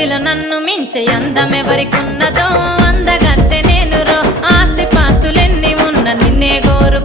మదిలో నన్ను మించే అందమెవరికున్నదో అందగత్తె నేను రో ఆస్తి పాస్తులెన్ని ఉన్న నిన్నే గోరు